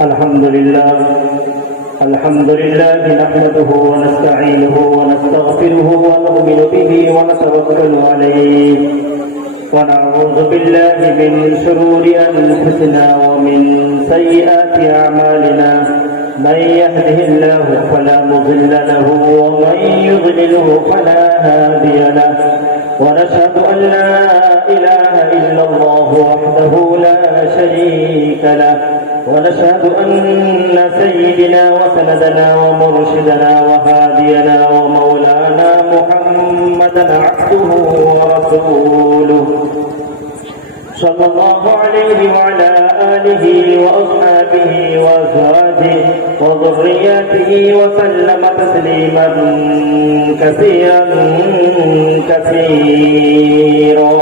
الحمد لله نحمده ونستعينه ونستغفره ونؤمن به ونتوكل عليه ونعوذ بالله من شرور أنفسنا ومن سيئات أعمالنا. من يهده الله فلا مضل له ومن يضلله فلا هادي له. ونشهد أن لا إله إلا الله وحده لا شريك له. ونشهد أن سيدنا وسندنا ومرشدنا وهادينا ومولانا محمدا عبده ورسوله صلى الله عليه وعلى آله وأصحابه وأزواجه وذرياته وسلم تسليما كثيرا كثيرا.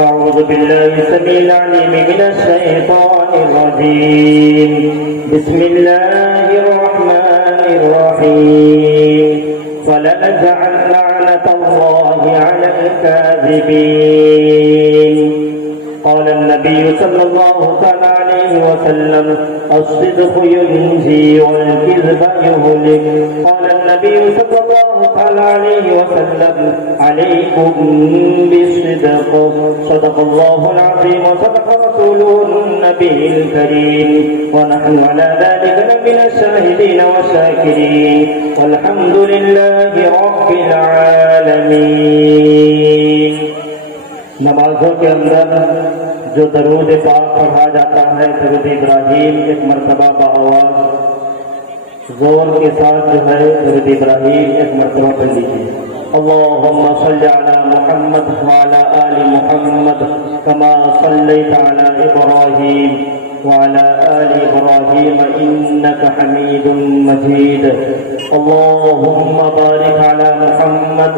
أعوذ بالله السميع العليم من الشيطان الرجيم. بسم الله الرحمن الرحيم. فلنجعل لعنة الله على الكاذبين. قال النبي صلى الله عليه وسلم: الصدق ينجي والكذب يهلك. قال النبي صلى الله عليه وسلم: عليكم بالصدق. صدق الله العظيم وصدق رسوله النبي الكريم، ونحن على ذلك من الشاهدين والشاكرين، والحمد لله رب العالمين. نمازوں کے اندر جو درود پاک پڑھا جاتا ہے، درود ابراہیم، ایک مرتبہ بآواز زور کے ساتھ جو ہے درود ابراہیم ایک مرتبہ پڑھ لیجیے. اللهم صل على محمد وعلى آل محمد كما صليت على إبراهيم وعلى آل إبراهيم إنك حميد مجيد. اللهم بارك على محمد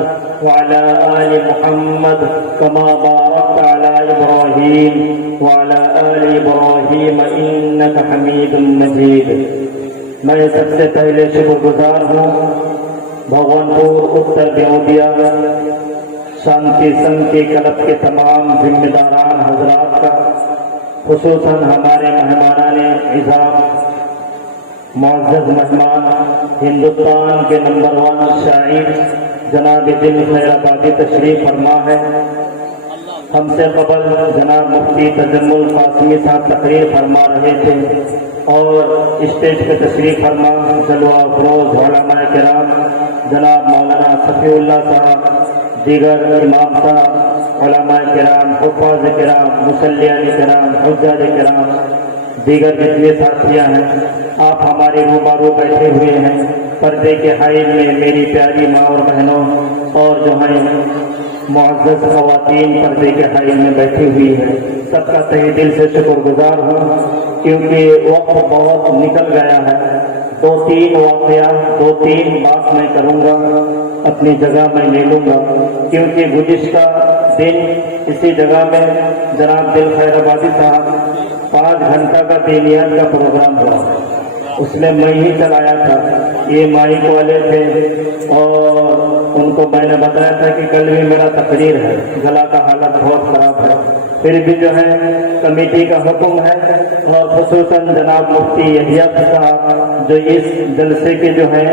وعلى آل محمد كما باركت على إبراهيم وعلى آل إبراهيم إنك حميد مجيد. میں سب سے پہلے شکر گزار ہوں بھگوانپور اتر دیودیا شانتی سنگھ کے کلب کے تمام ذمہ داران حضرات کا، خصوصاً ہمارے مہمانان عزام، معزز مہمان ہندوستان کے نمبر 1 شاعر جناب دل خیر آبادی تشریف فرما ہے. ہم سے قبل جناب مفتی تجمل قاسمی صاحب تقریر فرما رہے تھے اور اسٹیج پہ تشریف فرما جلوہ افروز علماء کرام جناب مولانا صفی اللہ صاحب، دیگر امام صاحب، علماء کرام، حفاظ کرام، مصلیان کرام، حجاج کرام، دیگر جتنے ساتھیاں ہیں، آپ ہمارے روبارو بیٹھے ہوئے ہیں پردے کے حائل میں، میری پیاری ماں اور بہنوں اور جو ہیں معزز خواتین پردے کے حائل میں بیٹھی ہوئی ہیں، سب کا تہہ دل سے شکر گزار ہوں کیونکہ وقت بہت نکل گیا ہے۔ 2-3 واقعہ 2-3 بات میں کروں گا، اپنی جگہ میں لے لوں گا کیونکہ گزشتہ دن اسی جگہ میں جناب دل خیر آبادی صاحب 5 گھنٹہ کا دینیات کا پروگرام ہوا، اس میں میں ہی چلایا تھا، یہ مائک والے تھے اور ان کو میں نے بتایا تھا کہ کل بھی میرا تقریر ہے، گلا کا حالت بہت خراب ہے، پھر بھی جو ہے کمیٹی کا حکم ہے اور خصوصاً جناب مفتی یحییٰ صاحب جو اس جلسے کے جو ہیں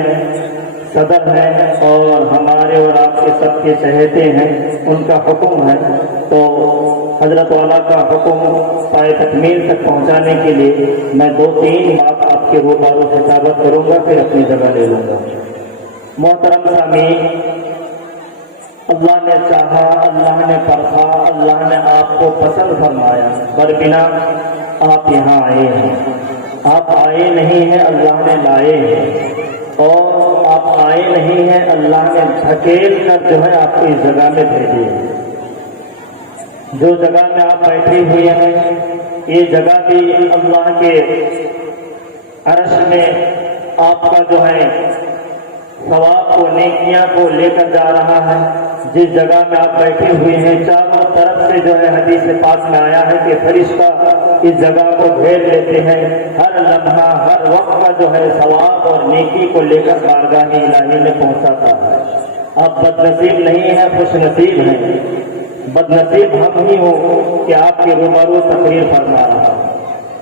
صدر ہیں اور ہمارے اور آپ کے سب کے چہیتے ہیں، ان کا حکم ہے تو حضرت والا کا حکم پائے تکمیل تک پہنچانے کے لیے میں 2-3 بات آپ کے روبارو خطابت کروں گا، پھر اپنی جگہ لے لوں گا۔ محترم سامعین، اللہ نے چاہا، اللہ نے پرکھا، اللہ نے آپ کو پسند فرمایا، بربنا آپ یہاں آئے ہیں۔ آپ آئے نہیں ہیں، اللہ نے لائے ہیں، اور آپ آئے نہیں ہیں، اللہ نے دھکیل کر جو ہے آپ کو اس جگہ میں بھیجے ہیں۔ جو جگہ میں آپ بیٹھے ہوئے ہیں یہ جگہ بھی اللہ کے عرش میں آپ کا جو ہے ثواب کو، نیکیاں کو لے کر جا رہا ہے۔ جس جگہ میں آپ بیٹھے ہوئے ہیں چاروں طرف سے جو ہے حدیث پاک میں آیا ہے کہ فرشتہ اس جگہ کو گھیر لیتے ہیں، ہر لمحہ ہر وقت کا جو ہے ثواب اور نیکی کو لے کر بارگاہ الہی میں پہنچاتا ہے۔ آپ بد نصیب نہیں ہیں، خوش نصیب ہیں۔ بد نصیب ہم ہی ہوں کہ آپ کے روبارو تقریر فرما رہا،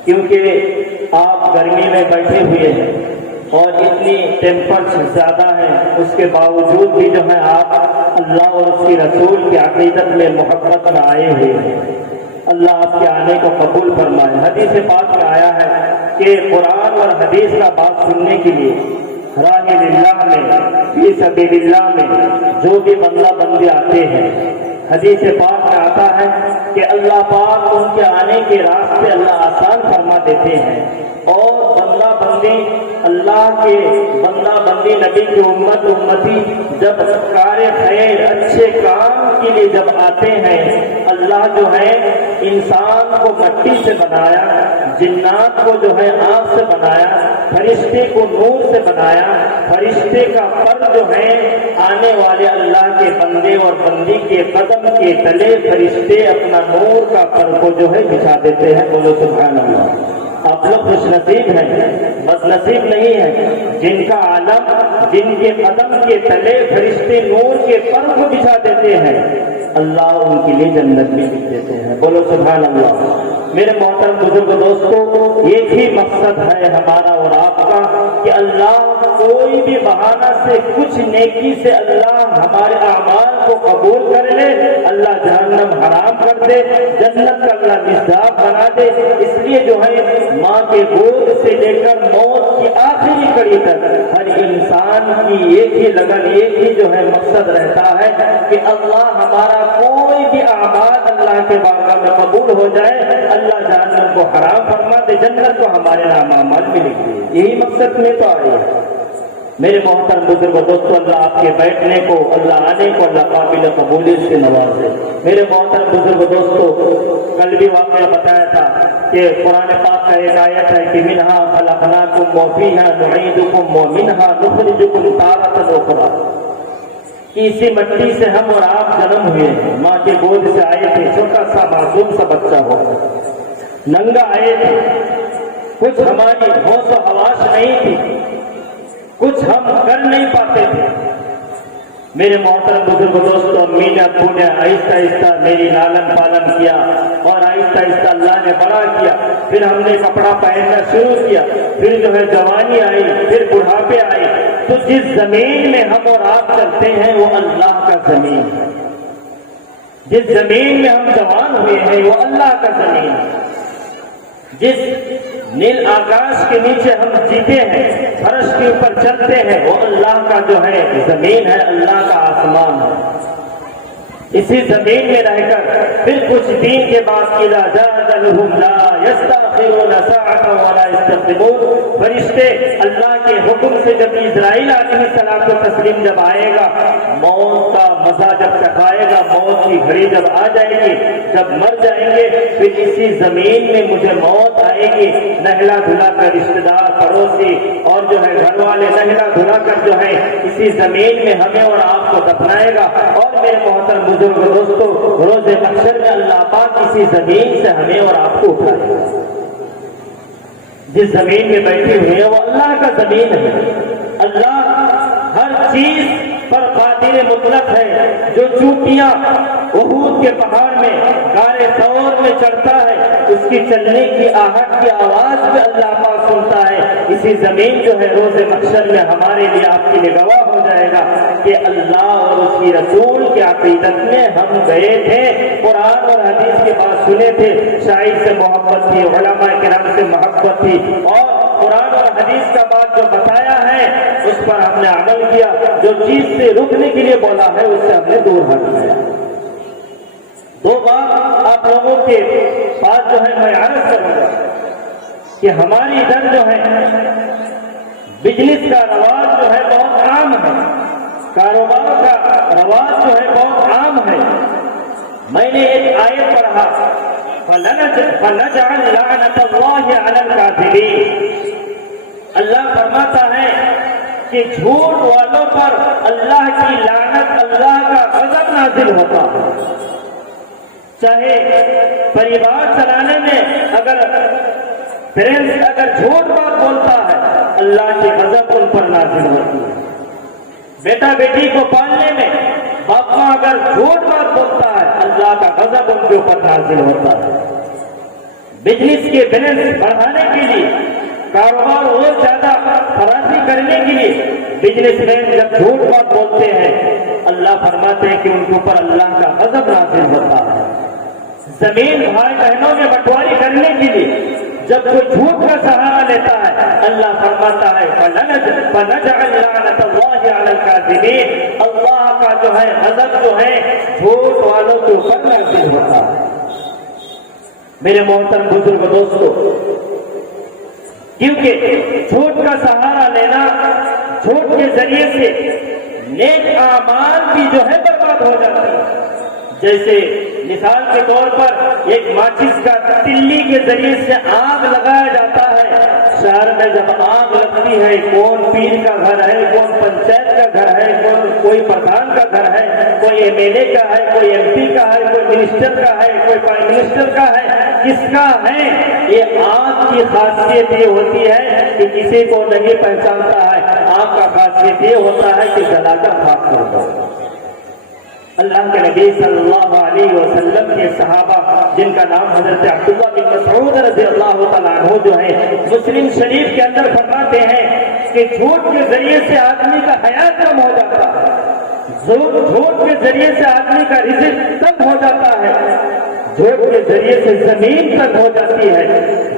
کیونکہ آپ گرمی میں بیٹھے ہوئے ہیں اور اتنی ٹیمپریچر زیادہ ہے، اس کے باوجود بھی جو ہے آپ اللہ اور اس کی رسول کی عقیدت میں محبت میں آئے ہوئے ہیں۔ اللہ آپ کے آنے کو قبول فرمائے۔ حدیث پاک میں آیا ہے کہ قرآن اور حدیث کا بات سننے کے لیے راہ اللہ میں، فی سبیل اللہ میں جو بھی بندہ بندے آتے ہیں، حدیث پاک میں آتا ہے کہ اللہ پاک ان کے آنے کے راستے اللہ آسان فرما دیتے ہیں، اور بندہ بندی اللہ کے بندہ بندی نبی کی امتی جب کار خیر اچھے کام کے لیے جب آتے ہیں، اللہ جو ہے انسان کو مٹی سے بنایا، جنات کو جو ہے آگ سے بنایا، فرشتے کو نور سے بنایا، فرشتے کا پر جو ہے آنے والے اللہ کے بندے اور بندی کے قدم کے تلے فرشتے اپنا نور کا پر کو جو ہے بچھا دیتے ہیں۔ بولو سبحان اللہ۔ آپ لوگ خوش نصیب ہیں، بد نصیب نہیں ہیں، جن کا عالم، جن کے قدم کے تلے فرشتے نور کے پر کو بچھا دیتے ہیں، اللہ ان کے لیے جنت بھی لکھ دیتے ہیں۔ بولو سبحان اللہ۔ میرے محترم بزرگ دوستوں، ایک ہی مقصد ہے ہمارا اور آپ کا کہ اللہ کوئی بھی بہانہ سے کچھ نیکی سے اللہ ہمارے اعمال کو قبول کر لے، اللہ جہنم حرام کر دے، جنت کا اللہ مصداق بنا دے۔ اس لیے جو ہے ماں کے گود سے لے کر موت کی آخری کڑی تک ہر انسان کی ایک ہی لگن، ایک ہی جو ہے مقصد رہتا ہے کہ اللہ ہمارا کوئی بھی اعمال اللہ کے بارگاہ میں قبول ہو جائے، اللہ جہنم کو حرام فرما دے، جنت کو ہمارے نام اعمال میں لکھ دے۔ یہی مقصد میں تو آئے ہیں۔ میرے محترم بزرگ دوستو، اللہ آپ کے بیٹھنے کو، اللہ آنے کو اللہ قابل قبولیت سے نوازے۔ میرے محترم بزرگ دوستو، کل بھی واقعہ بتایا تھا کہ قرآن پاک کا ایک آیت ہے کہ منہا خلقناکم وفیہا نعیدکم ومنہا نخرجکم تارۃ اخری، کہ اسی مٹی سے ہم اور آپ جنم ہوئے ہیں، ماں کے گود سے آئے تھے، چھوٹا سا معصوم سا بچہ ہو، ننگا آئے تھے، کچھ ہماری ہوش و حواس نہیں تھی، کچھ ہم کر نہیں پاتے تھے۔ میرے محترم بزرگ دوستوں، امی نے ابو نے آہستہ آہستہ میری لالن پالن کیا اور آہستہ آہستہ اللہ نے بڑا کیا، پھر ہم نے کپڑا پہننا شروع کیا، پھر جو ہے جوانی آئی، پھر بڑھاپے آئی، تو جس زمین میں ہم اور آپ چلتے ہیں وہ اللہ کا زمین ہے۔ جس زمین میں ہم جوان ہوئے ہیں وہ اللہ کا زمین ہے، جس نیل آکاش کے نیچے ہم جیتے ہیں، فرش کے اوپر چلتے ہیں، وہ اللہ کا جو ہے زمین ہے، اللہ کا آسمان ہے۔ اسی زمین میں رہ کر پھر کچھ دین کے بعد اذا جاء لهم لا يستأخرون ساعة ولا يستقدمون، فرشتے اللہ کے حکم سے جب اسرائیل علیہ السلام کو تسلیم جب آئے گا، موت کا مزہ جب چکھائے گا، موت کی گھڑی جب آ جائے گی، جب مر جائیں گے، پھر اسی زمین میں مجھے موت آئے گی، نہلا دھلا کر رشتے دار پڑوسی اور جو ہے گھر والے نہلا دھلا کر جو ہے اسی زمین میں ہمیں اور آپ کو دفنائے گا، اور میرے محترم بزرگ دوستو، روز محشر میں اللہ پاک اسی زمین سے ہمیں اور آپ کو اٹھائے گا۔ جس زمین میں بیٹھی ہوئی ہے وہ اللہ کا زمین ہے، اللہ ہر چیز پر قادر مطلق ہے۔ جو چوٹیاں احود کے پہاڑ میں غار ثور میں چڑھتا ہے، اس کی چلنے کی آہٹ کی آواز بھی اللہ پاک سنتا ہے۔ اسی زمین جو ہے روز محشر میں ہمارے لیے آپ کے لیے گواہ ہو جائے گا کہ اللہ اور اس کی رسول کی عقیدت میں ہم گئے تھے، قرآن اور حدیث کے بات سنے تھے، شاعر سے محبت تھی، علماء کرام سے محبت تھی، اور قرآن اور حدیث کا بات جو بتایا ہے اس پر ہم نے عمل کیا، جو چیز سے رکنے کے لیے بولا ہے اس سے ہم نے دور ہٹ گیا۔ دو بات آپ لوگوں کے پاس جو ہے میں عرض کروں گا کہ ہماری ادھر جو ہے بزنس کا رواج جو ہے بہت عام ہے، کاروبار کا رواج جو ہے بہت عام ہے۔ میں نے ایک آیت پڑھا، فَلَنَجْعَلْ لَعْنَةَ اللَّهِ عَلَى الْكَاذِبِينَ، اللہ فرماتا ہے کہ جھوٹ والوں پر اللہ کی لعنت، اللہ کا غضب نازل ہوتا ہے۔ چاہے پریوار چلانے میں اگر پیرنٹس اگر جھوٹ بات بولتا ہے، اللہ کی غضب ان پر نازل ہوتی ہے۔ بیٹا بیٹی کو پالنے میں باپ ماں اگر جھوٹ بات بولتا ہے، اللہ کا غضب ان کے اوپر نازل ہوتا ہے۔ بزنس کے بیلنس بڑھانے کے لیے، کاروبار اور زیادہ فراخی کرنے کے لیے بزنس مین جب جھوٹ بات بولتے ہیں، اللہ فرماتے ہیں کہ ان کے اوپر اللہ کا غضب نازل ہوتا ہے۔ زمین بھائی بہنوں میں بٹواری کرنے کے لیے جب کوئی جھوٹ کا سہارا لیتا ہے، اللہ فرماتا ہے فَنَجْعَلْ لَعْنَةَ اللَّهِ عَلَى الْكَاذِبِينَ، اللہ کا جو ہے غضب جو ہے جھوٹ والوں کے اوپر نازل ہوتا ہے۔ میرے محترم بزرگ دوستو، کیونکہ جھوٹ کا سہارا لینا، جھوٹ کے ذریعے سے نیک اعمال بھی جو ہے برباد ہو جاتے ہیں۔ جیسے مثال کے طور پر ایک ماچس کا تلی کے ذریعے سے آگ لگایا جاتا ہے۔ شہر میں جب آگ لگتی ہے، کون پیر کا گھر ہے، کون پنچایت کا گھر ہے، کوئی پردھان کا گھر ہے، کوئی ایم ایل اے کا ہے، کوئی ایم پی کا ہے، کوئی منسٹر کا ہے، کوئی پرائم منسٹر کا ہے، کس کا ہے؟ یہ آگ کی خاصیت یہ ہوتی ہے کہ کسی کو نہیں پہچانتا ہے۔ آگ کا خاصیت یہ ہوتا ہے کہ جلا کر خاک کر دو۔ اللہ کے نبی صلی اللہ علیہ وسلم کے صحابہ جن کا نام حضرت عبداللہ بن مسعود رضی اللہ تعالیٰ عنہ جو ہے مسلم شریف کے اندر فرماتے ہیں کہ جھوٹ کے ذریعے سے آدمی کا حیات کم ہو جاتا ہے، جھوٹ کے ذریعے سے آدمی کا رزق کم ہو جاتا ہے، جھوٹ کے ذریعے سے زمین تک ہو جاتی ہے،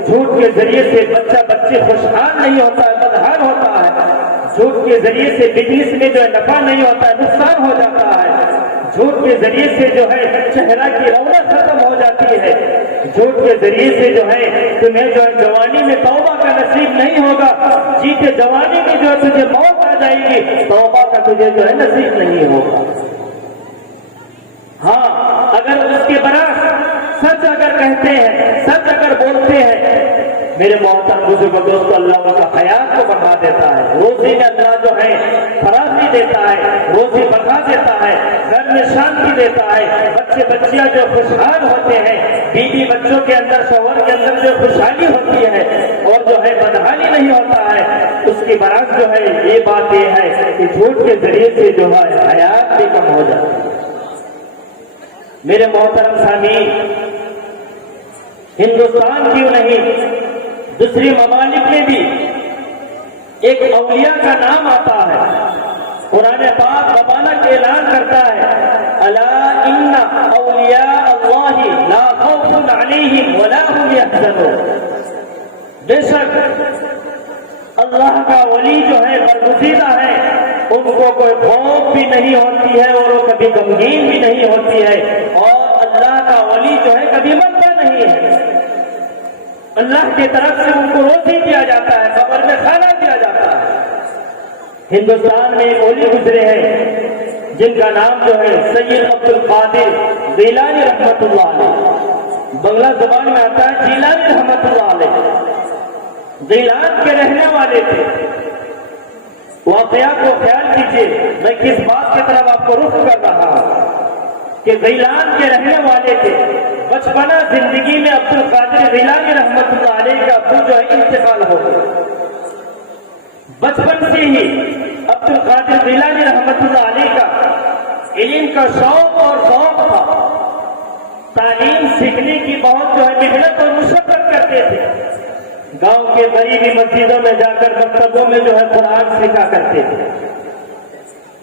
جھوٹ کے ذریعے سے بچہ بچی خوشحال نہیں ہوتا ہے، بدحال ہوتا ہے، جھوٹ کے ذریعے سے بزنس میں جو ہے نفع نہیں ہوتا ہے، نقصان ہو جاتا ہے، جھوٹ کے ذریعے سے جو ہے چہرہ کی رونق ختم ہو جاتی ہے، جھوٹ کے ذریعے سے جو ہے تمہیں جو ہے جوانی میں توبہ کا نصیب نہیں ہوگا، جیتے جوانی میں جو ہے تجھے موت آ جائے گی، توبہ کا تجھے جو ہے نصیب نہیں ہوگا۔ ہاں اگر اس کے برعکس سچ اگر کہتے ہیں، سچ اگر بولتے ہیں، میرے محترم بزرگ دوستو، اللہ کا حیات کو بڑھا دیتا ہے، روزی میں اللہ جو ہے فراخی دیتا ہے، روزی بڑھا دیتا ہے، گھر میں شانتی دیتا ہے، بچے بچیاں جو خوشحال ہوتے ہیں، بیوی بچوں کے اندر، شوہر کے اندر جو خوشحالی ہوتی ہے اور جو ہے بدحالی نہیں ہوتا ہے۔ اس کے برعکس جو ہے یہ بات یہ ہے کہ جھوٹ کے ذریعے سے جو ہے حیات بھی کم ہو جاتی ہے۔ میرے محترم سامعین، ہندوستان کیوں نہیں دوسری ممالک میں بھی ایک اولیاء کا نام آتا ہے۔ قرآن پاک مبارک اعلان کرتا ہے، الا ان علیہم ولا هم يحزنون۔ بے شک اللہ کا ولی جو ہے برگزیدہ ہے، ان کو کوئی خوف بھی نہیں ہوتی ہے اور وہ کبھی غمگین بھی نہیں ہوتی ہے، اور اللہ کا ولی جو ہے کبھی مرتا نہیں ہے۔ اللہ کی طرف سے ان کو روزی دیا جاتا ہے، قبر میں کھانا دیا جاتا ہے۔ ہندوستان میں ایک ولی گزرے ہیں جن کا نام جو ہے سید عبد القادر جیلانی رحمت اللہ علیہ، بنگلہ زبان میں آتا ہے جیلانی رحمت اللہ علیہ، جیلان کے رہنے والے تھے۔ واقعہ کو خیال کیجئے، میں کس بات کی طرف آپ کو رخ کر رہا ہوں کہ جیلان کے رہنے والے تھے۔ بچپنا زندگی میں عبد القادر جیلانی رحمت اللہ علیہ کا ابو جو ہے انتقال ہو گیا۔ بچپن سے ہی عبد القادر جیلانی رحمت اللہ علیہ کا علم کا شوق اور ذوق تھا، تعلیم سیکھنے کی بہت جو ہے محنت اور مشقت کرتے تھے۔ گاؤں کے قریبی مسجدوں میں جا کر مکتبوں میں جو ہے قرآن سیکھا کرتے تھے۔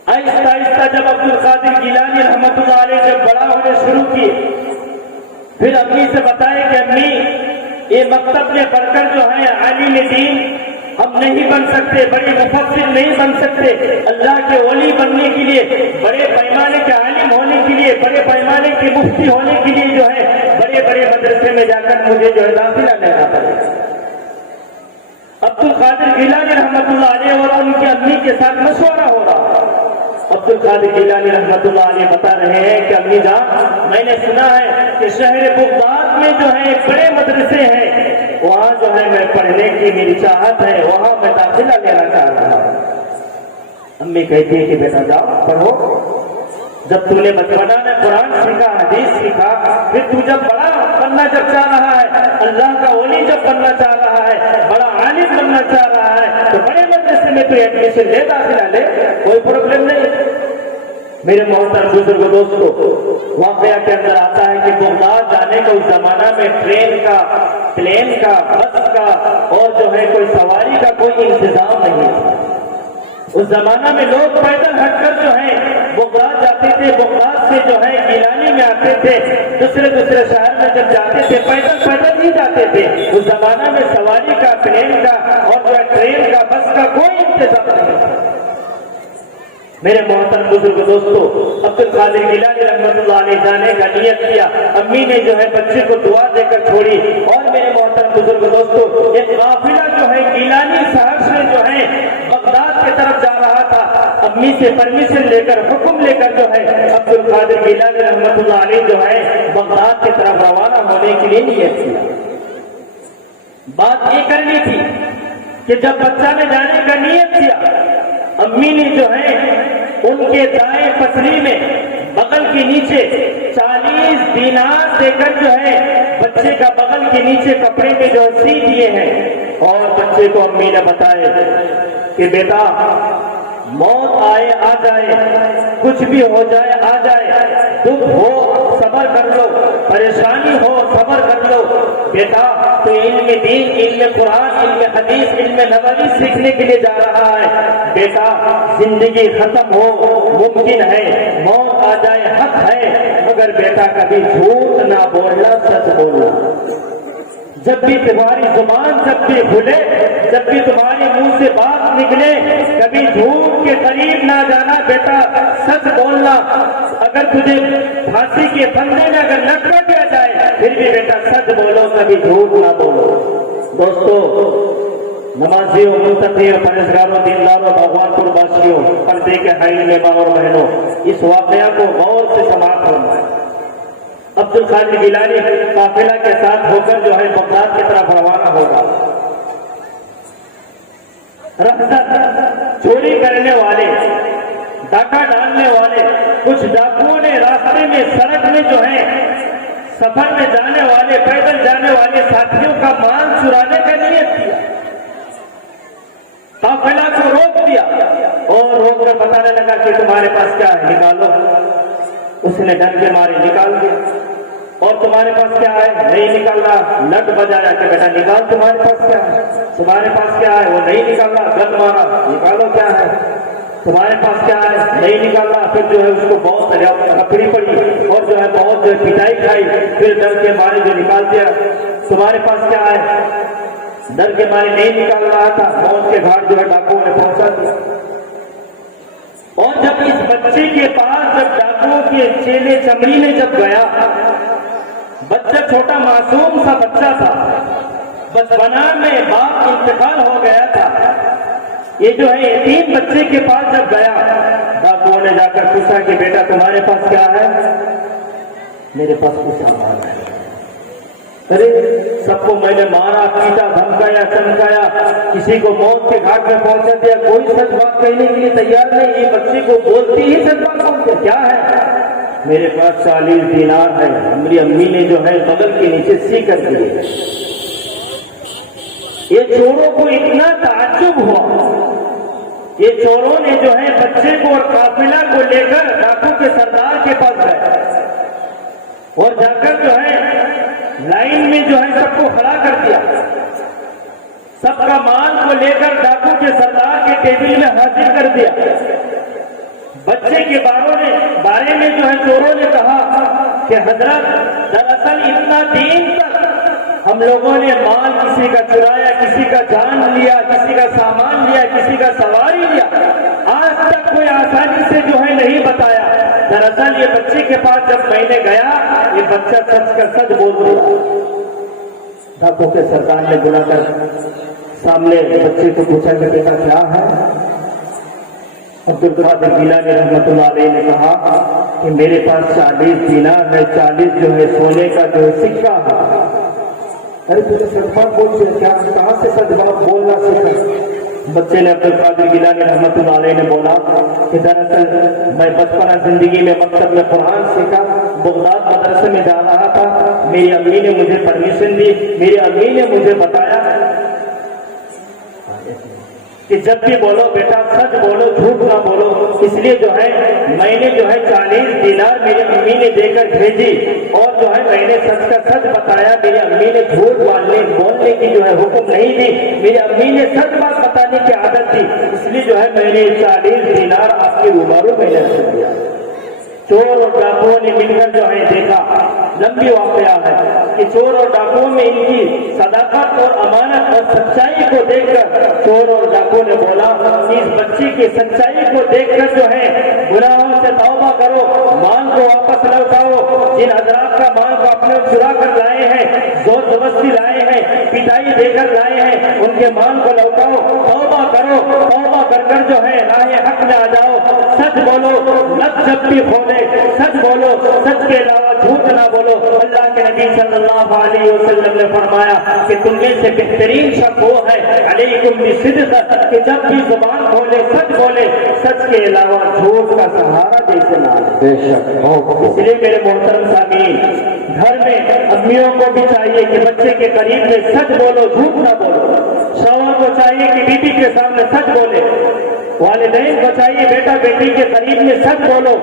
آہستہ آہستہ جب عبد القادر جیلانی رحمت اللہ علیہ جب بڑا ہونے شروع کیے، پھر امی سے بتائے کہ امی یہ مکتب میں پڑھ کر جو ہے عالم دین ہم نہیں بن سکتے، بڑے مفسر نہیں بن سکتے، اللہ کے ولی بننے کے لیے، بڑے پیمانے کے عالم ہونے کے لیے، بڑے پیمانے کے مفتی ہونے کے لیے جو ہے بڑے بڑے مدرسے میں جا کر مجھے جو ہے داخلہ لینا پڑے۔ عبد القادر جیلانی رحمت اللہ علیہ اور ان کی امی کے ساتھ مشورہ ہو رہا۔ عبد القادر جیلانی رحمت اللہ علیہ بتا رہے ہیں کہ امی جان، میں نے سنا ہے کہ شہر بغداد میں جو ہے بڑے مدرسے ہیں، وہاں جو ہے میں پڑھنے کی میری چاہت ہے، وہاں میں داخلہ لینا چاہ رہا ہوں۔ امی کہتی ہے کہ بیٹا جاؤ پڑھو، جب تو نے بچپنا میں قرآن سیکھا، حدیث سیکھا، پھر تو جب بڑا بننا جب چاہ رہا ہے، اللہ کا ولی جب بننا چاہ رہا ہے، بڑا عالم بننا چاہ رہا ہے، تو بڑے مدرسے میں تو ایڈمیشن لے، داخلہ لے، کوئی پرابلم نہیں۔ میرے محترم بزرگ دوستو، واقعہ کے اندر آتا ہے کہ بغداد جانے کا اس زمانہ میں ٹرین کا، پلین کا، بس کا اور جو ہے کوئی سواری کا کوئی انتظام نہیں تھا۔ اس زمانہ میں لوگ پیدل ہٹ کر جو ہے بغداد جاتے تھے، بغداد سے جو ہے گیلانی میں آتے تھے، دوسرے شہر میں جب جاتے تھے پیدل نہیں جاتے تھے۔ اس زمانہ میں سواری کا، پلین کا اور جو ہے ٹرین کا، بس کا کوئی انتظام نہیں تھا۔ میرے محترم بزرگ دوستو، عبد القادر جیلانی رحمت اللہ علیہ جانے کا نیت کیا، امی نے جو ہے بچے کو دعا دے کر چھوڑی، اور میرے محترم بزرگ دوستو ایک قافلہ جو ہے گیلانی شہر سے جو ہے بغداد کی طرف جا رہا تھا۔ امی سے پرمیشن لے کر، حکم لے کر جو ہے عبد القادر جیلانی رحمت اللہ علیہ جو ہے بغداد کی طرف روانہ ہونے کے لیے نیت کیا۔ بات یہ کرنی تھی کہ جب بچہ نے جانے کا نیت کیا، امی نے جو ہے ان کے دائیں پسلی میں بغل کے نیچے 40 دینار دے کر جو ہے بچے کا بغل کے نیچے کپڑے میں جو سی دیے ہیں، اور بچے کو امی نے بتایا کہ بیٹا موت آئے آ جائے، کچھ بھی ہو جائے آ جائے، دکھ ہو صبر کر لو، پریشانی ہو صبر کر لو، بیٹا تو علم دین، علم قرآن، علم حدیث، علم نبوی سیکھنے کے لیے جا رہا ہے، بیٹا زندگی ختم ہو ممکن ہے، موت آ جائے حق ہے، مگر بیٹا کبھی جھوٹ نہ بولنا، سچ بولنا۔ جب بھی تمہاری زبان جب بھی کھلے، جب بھی تمہارے منہ سے بات نکلے، کبھی جھوٹ کے قریب نہ جانا بیٹا، سچ بولنا۔ اگر تجھے پھانسی کے پھندے میں اگر لٹکا دیا جائے، پھر بھی بیٹا سچ بولو، کبھی جھوٹ نہ بولو۔ دوستو، نمازیوں، متقیوں، پرہیزگاروں، دینداروں، بھگوان پور واسیوں، پردے کے حائل ماں اور بہنوں، اس واقعہ کو غور سے سماعت فرمائیں۔ عبد القادر جیلانی قافلہ کے ساتھ ہو کر جو ہے بغداد کی طرف روانہ ہوگا۔ چوری کرنے والے، ڈاکہ ڈالنے والے کچھ ڈاکوؤں نے راستے میں، سڑک میں جو ہے سفر میں جانے والے، پیدل جانے والے ساتھیوں کا مال چرانے کا نیت کیا، قافلہ کو روک دیا اور روک کر بتانے لگا کہ تمہارے پاس کیا ہے نکالو۔ اس نے ڈر کے مارے نکال دیا۔ اور تمہارے پاس کیا ہے؟ نہیں نکال رہا، لٹ بجایا کہ بیٹا نکال، تمہارے پاس کیا ہے؟ تمہارے پاس کیا ہے؟ وہ نہیں نکال رہا، گن مارا، نکالو کیا ہے؟ تمہارے پاس کیا ہے؟ نہیں نکال رہا۔ پھر جو ہے اس کو بہت رپڑی پڑی اور جو ہے بہت جو ہے پٹائی کھائی، پھر ڈر کے مارے جو نکال دیا، تمہارے پاس کیا ہے؟ ڈر کے مارے نہیں نکال رہا تھا، موت کے گھاٹ جو ہے ڈاکوؤں نے پہنچا دیا۔ اور جب اس بچے کے پاس جب ڈاکوؤں کے چیلے چمڑی نے جب گیا، بچہ چھوٹا معصوم سا بچہ تھا، بچپنا میں باپ انتقال ہو گیا تھا، یہ جو ہے یتیم بچے کے پاس جب گیا، ڈاکوؤں نے جا کر پوچھا کہ بیٹا تمہارے پاس کیا ہے؟ میرے پاس کچھ سامان ہے۔ ارے سب کو میں نے مارا، پیٹا، دھمکایا، چمکایا، کسی کو موت کے گھاٹ میں پہنچا دیا، کوئی سچ بات کہنے کے لیے تیار نہیں۔ یہ بچے کو بولتی ہی سچ بات بولتے، کیا ہے؟ میرے پاس 40 دینار ہے، ہماری امی نے جو ہے بغل کے نیچے سی کر دیے۔ یہ چوروں کو اتنا تعجب ہوا، یہ چوروں نے جو ہے بچے کو اور قافلہ کو لے کر ڈاکو کے سردار کے پاس گئے اور جا کر جو ہے لائن میں جو ہے سب کو کھڑا کر دیا، سب کا مال کو لے کر ڈاکو کے سردار کے ٹیبل میں حاضر کر دیا۔ بچے کے بارے میں جو ہے چوروں نے کہا کہ حضرت دراصل اتنا دین تک ہم لوگوں نے مال کسی کا چرایا، کسی کا جان لیا، کسی کا سامان لیا، کسی کا سواری لیا، آج تک کوئی آسانی سے جو ہے نہیں بتایا۔ دراصل یہ بچے کے پاس جب میں نے گیا، یہ بچہ سچ کا سچ بول دیا۔ ڈاکو کے سردار نے بلا کر سامنے بچے کو پوچھا کہ بیٹا کیا ہے؟ عبدالقادر گیلانی رحمۃ اللہ علیہ نے کہا کہ میرے پاس 40 دینار ہے، 40 جو ہے سونے کا جو ہے سکہ ہے۔ ارے تجھے سچ بات بول دیا، کیا کہاں سے سچ بات بولنا سیکھا؟ بچے نے عبدالقادر گیلانی رحمۃ اللہ علیہ نے بولا کہ دراصل میں بچپنا زندگی میں مکتب میں قرآن سیکھا، بغداد مدرسے میں جا رہا تھا، میری امی نے مجھے پرمیشن دی، میری امی نے مجھے بتایا کہ جب بھی بولو بیٹا سچ بولو، جھوٹ نہ بولو، اس لیے جو ہے میں نے جو ہے 40 دینار میری امی نے دے کر بھیجی، اور جو ہے میں نے سچ کا سچ بتایا، میری امی نے جھوٹ بولنے کی جو ہے حکم نہیں دی، میری امی نے سچ بات بتانے کی عادت تھی، اس لیے جو ہے میں نے 40 دینار آپ کے روبارو میں نظر دیا۔ چور اور ڈاکوؤں نے مل کر جو ہے دیکھا، لمبی واقعہ ہے کہ چور اور ڈاکوؤں میں ان کی صداقت اور امانت اور سچائی کو دیکھ کر چور اور ڈاکو نے بولا کہ اس بچی کی سچائی کو دیکھ کر جو ہے گناہوں سے توبہ کرو، مال کو واپس لوٹاؤ، جن حضرات کا مال کو اپنے چرا کر لائے ہیں، زور زبردستی لائے ہیں، پٹائی دے کر لائے ہیں، ان کے مال کو لوٹاؤ، توبہ کرو، توبہ کر جو ہے راہ حق میں آ جاؤ، سچ بولو، لب جب بھی کھولے سچ بولو، سچ کے علاوہ جھوٹ نہ بولو۔ اللہ کے نبی صلی اللہ علیہ وسلم نے فرمایا کہ تم میں سے بہترین شخص وہ ہے علیکم بالصدق، کہ جب بھی زبان کھولے سچ بولے، سچ کے علاوہ جھوٹ کا سہارا جیسے نہ لے۔ بے شک، اس لیے میرے محترم سامعین، گھر میں امیوں کو بھی چاہیے کہ بچے کے قریب میں سچ بولو، جھوٹ نہ بولو۔ شوہر کو چاہیے کہ بیوی کے سامنے سچ بولے، والدین کو چاہیے بیٹا بیٹی کے قریب میں سچ بولو،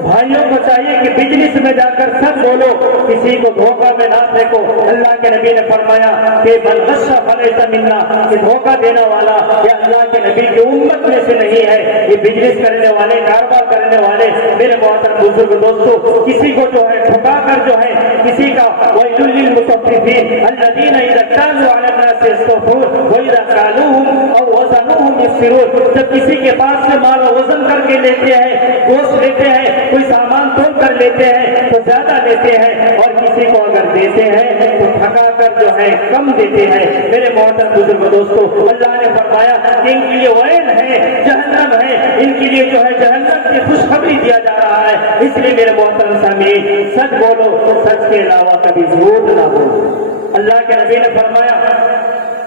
بھائیوں کو چاہیے کہ بجنس میں جا کر سچ بولو، کسی کو دھوکہ میں نہ پھینکو۔ اللہ کے نبی نے فرمایا کہ من غش فلیس منا، کہ دھوکہ دینے والا یہ اللہ کے نبی کی امت میں سے نہیں ہے۔ یہ بجنس کرنے والے، کاروبار کرنے والے میرے محترم بزرگ دوستو، کسی کو جو ہے ٹھکا کر جو ہے کسی کا وَيْلٌ لِّلْمُطَفِّفِينَ الَّذِينَ إِذَا اكْتَالُوا عَلَى النَّاسِ يَسْتَوْفُونَ وَإِذَا كَالُوهُمْ أَوْ وَزَنُوهُمْ يُخْسِرُونَ۔ جب کسی کے پاس سے مال وزن کر کے لیتے ہیں، گوشت لیتے ہیں، کوئی سامان تول کر لیتے ہیں تو زیادہ لیتے ہیں، اور کسی کو اگر دیتے ہیں تو تھکا کر جو ہے کم دیتے ہیں۔ میرے محترم بزرگ دوستو، اللہ نے فرمایا کہ ان کے لیے ویل ہے، جہنم ہے، ان کے لیے جو ہے جہنم کی خوشخبری دیا جا رہا ہے۔ اس لیے میرے محترم سامعین، سچ بولو، سچ کے علاوہ کبھی جھوٹ نہ بولو۔ اللہ کے نبی نے فرمایا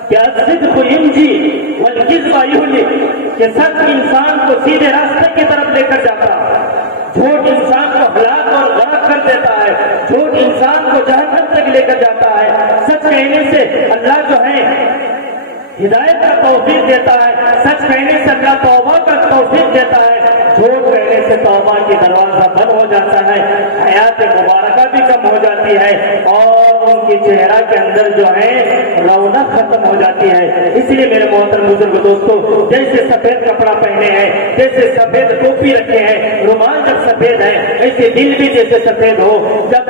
کہ الصدق ینجی والکذب یہلک، کہ سچ انسان کو سیدھے راستے کی طرف لے کر جاتا ہے، جھوٹ انسان کو ہلاک اور غرق کر دیتا ہے، جھوٹ انسان کو جہنم تک لے کر جاتا ہے۔ سچ کہنے سے اللہ جو ہے ہدایت کا توفیق دیتا ہے، سچ کہنے سے اللہ توبہ کا توفیق دیتا ہے، جھوٹ کہنے سے توبہ کی دروازہ بند ہو جاتا ہے، حیات مبارکہ بھی کم ہو جاتی ہے، اور ان کے چہرہ کے اندر جو ہے رونق ختم ہو جاتی ہے۔ اس لیے میرے محترم بزرگ دوستو، جیسے سفید کپڑا پہنے ہیں، جیسے سفید ٹوپی رکھے ہیں، رومال جب سفید ہے، ایسے دل بھی جیسے سفید ہو، جب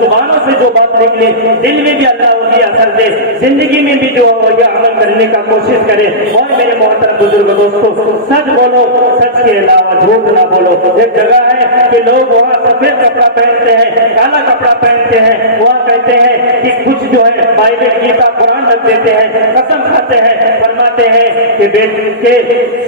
زبانوں سے جو بات نکلے دل میں بھی اللہ اس کی اثر دے، زندگی میں بھی جو یہ عمل کرنے کا کوشش کرے۔ اور میرے محترم بزرگ دوستو، سچ بولو، سچ کے علاوہ جھوٹ نہ بولو۔ ایک جگہ ہے کہ لوگ وہاں سفید کپڑا پہنتے ہیں، کالا کپڑا پہنتے ہیں، وہاں کہتے ہیں کہ کچھ جو ہے بائبل گیتا قرآن رکھ دیتے ہیں، قسم کھاتے ہیں، فرماتے ہیں کہ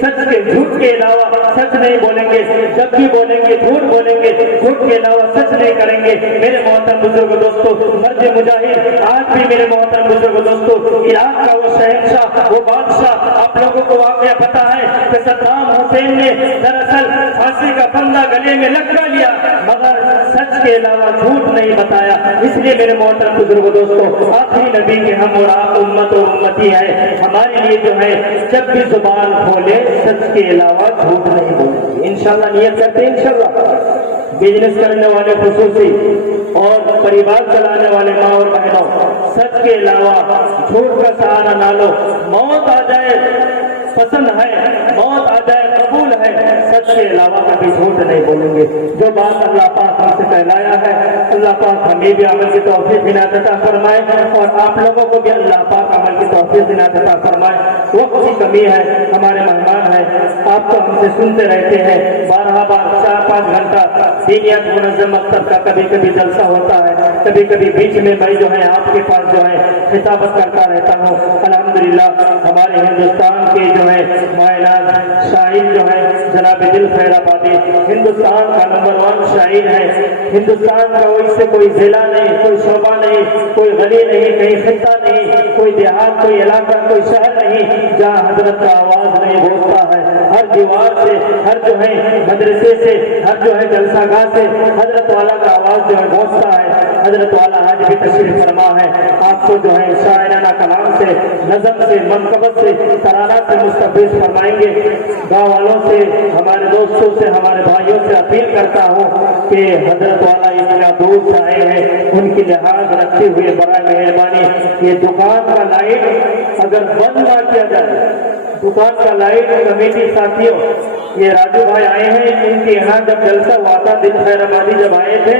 سچ کے جھوٹ کے علاوہ سچ نہیں بولیں گے، جب بھی بولیں گے جھوٹ بولیں گے، جھوٹ کے علاوہ سچ نہیں کریں گے۔ میرے محترم بزرگ دوستو، مرد مجاہد آج بھی میرے محترم بزرگ دوستو، عراق کا وہ شہنشاہ، وہ بادشاہ، آپ لوگوں کو واقعہ پتا ہے کہ صدام حسین نے دراصل پھانسی کا پھندا گلے میں لٹکا لیا، مگر سچ کے علاوہ جھوٹ نہیں بتایا۔ اس لیے میرے محترم بزرگ دوستو، آخری نبی کے ہم اور آپ امت اور امتی ہے، ہمارے لیے جو ہے جب بھی زبان کھولے سچ کے علاوہ جھوٹ نہیں بولے۔ انشاءاللہ نیت کرتے ہیں، انشاءاللہ بزنس کرنے والے خصوصی اور پریوار چلانے والے ماں اور بہنوں، سچ کے علاوہ جھوٹ کا سہارا نہ لو۔ موت آ جائے پسند ہے، موت آ جائے قبول ہے، سچ کے علاوہ کبھی جھوٹ نہیں بولیں گے۔ جو بات اللہ پاک ہم سے پہلایا ہے، اللہ پاک ہمیں بھی عمل کی توفیق عنایت عطا فرمائے، اور آپ لوگوں کو بھی اللہ پاک عمل کی توفیق عنایت عطا فرمائے۔ وقت کی کمی ہے، ہمارے مہمان ہیں، آپ تو ہم سے سنتے رہتے ہیں، 12 بار 4-5 گھنٹہ دینیات منظم مکتب کا کبھی کبھی جلسہ ہوتا ہے، کبھی کبھی بیچ میں میں جو ہے آپ کے پاس جو ہے خطابت کرتا رہتا ہوں۔ الحمدللہ ہمارے ہندوستان کے جو ہے مائناز شاعر جو ہے جناب دل خیر آبادی، ہندوستان کا نمبر 1 شاعر ہے۔ ہندوستان کا اس سے کوئی ضلع نہیں، کوئی شعبہ نہیں، کوئی گلی نہیں، کہیں خطہ نہیں، کوئی دیہات، کوئی علاقہ، کوئی شہر نہیں جہاں حضرت کا آواز نہیں گونجتا ہے۔ ہر دیوار سے، ہر جو ہے مدرسے سے، ہر جو ہے جلسہ گاہ سے حضرت والا کا آواز جو ہے گونجتا ہے۔ حضرت والا آج بھی تشریف فرما ہے، آپ کو جو ہے شاعرانہ کلام سے، نظم سے، منقبت سے، ترانہ سے مستفیض فرمائیں گے۔ گاؤں والوں سے، ہمارے دوستوں سے، ہمارے بھائیوں سے اپیل کرتا ہوں کہ حضرت والا اتنا دور سے آئے ہیں، ان کی لحاظ رکھتے ہوئے برائے مہربانی یہ دکان کا لائٹ اگر بند نہ کیا جائے، دکان کا لائٹ کمیٹی ساتھیوں، یہ راجو بھائی آئے ہیں، ان کے یہاں جب جلسہ ہوا تھا دل خیر آبادی جب آئے تھے،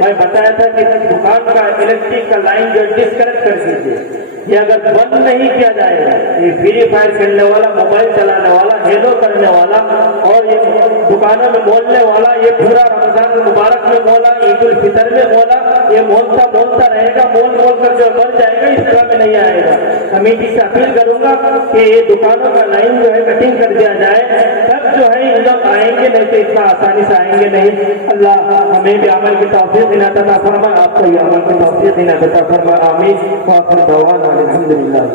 میں بتایا تھا کہ دکان کا الیکٹرک کا لائن جو ڈسکنیکٹ کر دیجیے، یہ اگر بند نہیں کیا جائے گا، یہ فری فائر کھیلنے والا، موبائل چلانے والا، ہیلو کرنے والا اور یہ دکانوں میں مولنے والا، یہ پورا رمضان المبارک میں مولا، عید الفطر میں مولا، یہ مولتا رہے گا، مول کر جو بن جائے گا، اس طرح میں نہیں آئے گا۔ کمیٹی سے اپیل کروں گا کہ یہ دکانوں کا لائن جو ہے کٹنگ کر دیا جائے، تب جو ہے ان لوگ آئیں گے، نہیں تو اتنا آسانی سے آئیں گے نہیں۔ اللہ ہمیں بھی عمل کی توفیق عنایت عطا فرمائے، آپ کو یہ عمل کی توفیق عنایت عطا فرمائے، آمین۔ وآخر دعوانا الحمدللہ۔